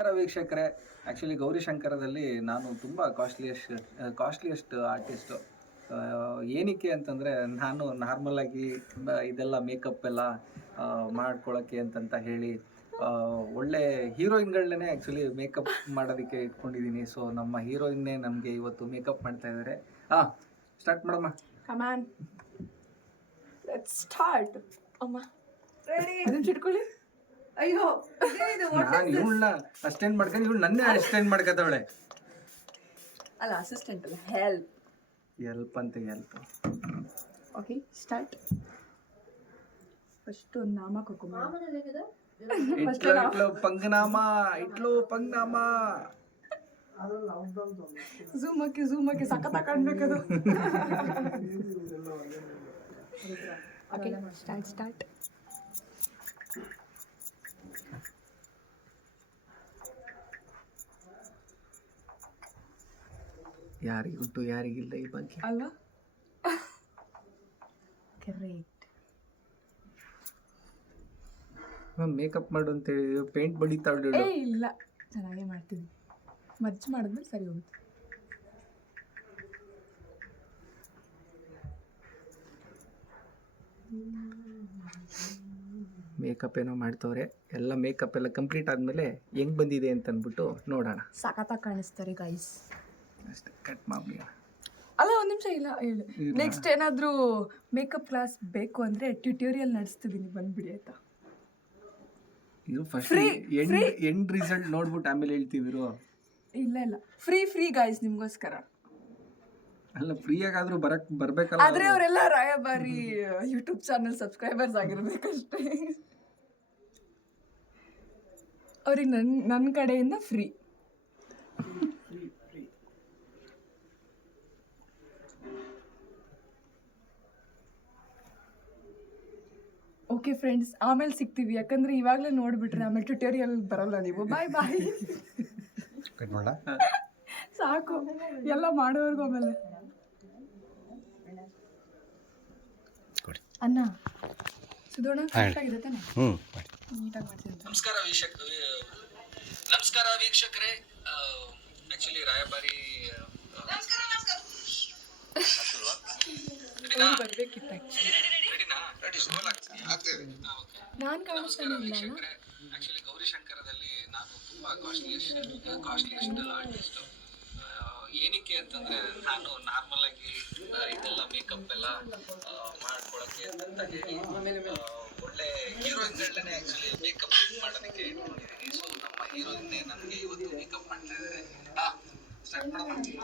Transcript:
ವೀಕ್ಷಕರೇ, ಆ್ಯಕ್ಚುಲಿ ಗೌರಿಶಂಕರದಲ್ಲಿ ನಾನು ತುಂಬ ಕಾಸ್ಟ್ಲಿಯೆಸ್ಟ್ ಆರ್ಟಿಸ್ಟು. ಏನಕ್ಕೆ ಅಂತಂದರೆ, ನಾನು ನಾರ್ಮಲಾಗಿ ಇದೆಲ್ಲ ಮೇಕಪ್ ಎಲ್ಲ ಮಾಡ್ಕೊಳ್ಳೋಕ್ಕೆ ಅಂತಂತ ಹೇಳಿ ಒಳ್ಳೆ ಹೀರೋಯಿನ್ಗಳನ್ನೇ ಆ್ಯಕ್ಚುಲಿ ಮೇಕಪ್ ಮಾಡೋದಕ್ಕೆ ಇಟ್ಕೊಂಡಿದ್ದೀನಿ. ಸೊ ನಮ್ಮ ಹೀರೋಯಿನ್ನೇ ನಮಗೆ ಇವತ್ತು ಮೇಕಪ್ ಮಾಡ್ತಾ ಇದ್ದಾರೆ. ಸ್ಟಾರ್ಟ್ ಮಾಡಮ್ಮ. ಕಮಾನ್, ಲೆಟ್ಸ್ ಸ್ಟಾರ್ಟ್. ಅಮ್ಮ ರೆಡಿ? ಅದನ್ನ ಚಿಟ್ಕೊಳ್ಳಿ. ಅಯ್ಯೋ, ನಾನು ಇವಳನ್ನ ಅಸ್ಟೆಂಡ್ ಮಾಡ್ಕೊಂಡು ಇವಳು ನನ್ನೇ ಅಸ್ಟೆಂಡ್ ಮಾಡ್ಕೊತಾವಳೆ. ಅಲ್ಲ, ಅಸಿಸ್ಟೆಂಟ್ ಅಲ್ಲ, help. Help. Okay, start. First ಒಂದು ನಾಮ ಕೊಕ್ಕೋ. ಇಟ್ಲು ಪಂಗನಾಮ. ಝೂಮ್ ಹಾಕಿ ಸಖತ್ ಕಾಣ್ಬೇಕದು. Okay, start. ಯಾರಿಗುಂಟು ಯಾರಿಗಿಲ್ಲ ಈ ಬಗ್ಗೆ ಅಲ್ವಾ? ಕರೆಕ್ಟ್. ಮೇಕಪ್ ಮಾಡು ಅಂತ ಹೇಳಿ ಪೇಂಟ್ ಬಡಿತಾವಳು. ಇಲ್ಲ, ಚೆನ್ನಾಗೇ ಮಾಡ್ತೀನಿ. ಮರ್ಚ್ ಮಾಡಿದ್ಮೇಲೆ ಸರಿ ಹೋಗುತ್ತೆ. ಮೇಕಪ್ ಏನೋ ಮಾಡ್ತವ್ರೆ. ಎಲ್ಲ ಮೇಕಪ್ ಎಲ್ಲ ಕಂಪ್ಲೀಟ್ ಆದಮೇಲೆ ಹೆಂಗೆ ಬಂದಿದೆ ಅಂತ ಅಂದ್ಬಿಟ್ಟು ನೋಡೋಣ. ಸಖತ್ತಾಗಿ ಕಾಣಿಸ್ತಾರೆ ಗೈಸ್. ಅಷ್ಟೇ, ಕಟ್ ಮಾಡಿ. ಅಲ್ಲ, ಒಂದು ನಿಮಿಷ. ಇಲ್ಲ ಹೇಳಿ. ನೆಕ್ಸ್ಟ್ ಏನಾದರೂ ಮೇಕಪ್ ಕ್ಲಾಸ್ ಬೇಕು ಅಂದರೆ ಟ್ಯುಟೋರಿಯಲ್ ನಡೆಸ್ತಿದ್ದೀನಿ, ಬಂದ್ಬಿಡಿ ಆಯ್ತಾ? ಇದು ಫಸ್ಟ್ ಎಂಡ್ ರಿಸಲ್ಟ್ ನೋಡ್ಬಿಟ್ಟು ಆಮೇಲೆ ಹೇಳ್ತೀವಿರು. ಇಲ್ಲ, ಫ್ರೀ ಗೈಸ್, ನಿಮಗೋಸ್ಕರ. ಅಲ್ಲ, ಫ್ರೀಯಾಗಾದ್ರೂ ಬರ್ಬೇಕಲ್ಲ. ಆದ್ರೆ ಅವರೆಲ್ಲ ರಾಯಭಾರಿ ಯೂಟ್ಯೂಬ್ ಚಾನಲ್ ಸಬ್ಸ್ಕ್ರೈಬರ್ಸ್ ಆಗಿರ್ಬೇಕಷ್ಟೇ. ಅವ್ರಿಗೆ ನನ್ನ ಕಡೆಯಿಂದ ಫ್ರೀ. ಓಕೆ ಫ್ರೆಂಡ್ಸ್, ಆಮೇಲೆ ಸಿಗ್ತೀವಿ. ಯಾಕಂದ್ರೆ ಇವಾಗಲೇ ನೋಡ್ಬಿಟ್ರೆ ಆಮೇಲೆ ಟ್ಯುಟೋರಿಯಲ್ ಬರಲ್ಲ ನೀವು. ಬಾಯ್. ಸಾಕು ಎಲ್ಲ ಮಾಡೋವರೆಗೂ. ಆಮೇಲೆ ಅನ್ನ ಸುಧೋಣ ಕರೆಕ್ಟಾಗಿದೆ ತಾನೆ? ನೀಟಾಗಿ ಮಾಡ್ತೀನಿ. ನಮಸ್ಕಾರ ವೀಕ್ಷಕರೇ. ಆಕ್ಚುಲಿ ರಾಯಭಾರಿ ಬರ್ಬೇಕಿತ್ತು ನಾನು ಕಾಣಿಸ್ತಾನೆ ಇಲ್ಲ. ಆಕ್ಚುಲಿ ಗೌರಿಶಂಕರದಲ್ಲಿ ನಾನು ತುಂಬಾ ಕಾಸ್ಟ್ಲಿಯೆಸ್ಟ್ ಆರ್ಟಿಸ್ಟು. ಏನಕ್ಕೆ ಅಂತಂದ್ರೆ, ನಾನು ನಾರ್ಮಲ್ ಆಗಿ ಇದೆಲ್ಲ ಮೇಕಪ್ ಎಲ್ಲ ಮಾಡ್ಕೊಳಕ್ಕೆ ಅಂತ ಹೇಳಿ ಒಳ್ಳೆ ಹೀರೋಯಿನ್ಗಳನ್ನೇ ಆಕ್ಚುಲಿ ಮೇಕಪ್ ಮಾಡೋದಕ್ಕೆ ಇಟ್ಕೊಂಡಿದ್ದೀನಿ. ಸೊ ನಮ್ಮ ಹೀರೋಯಿನ್ನೇ ನನಗೆ ಇವತ್ತು ಮೇಕಪ್ ಮಾಡ್ತಾ ಇದ್ದಾರೆ. ಸ್ಟಾರ್ಟ್ ಮಾಡೋಣ.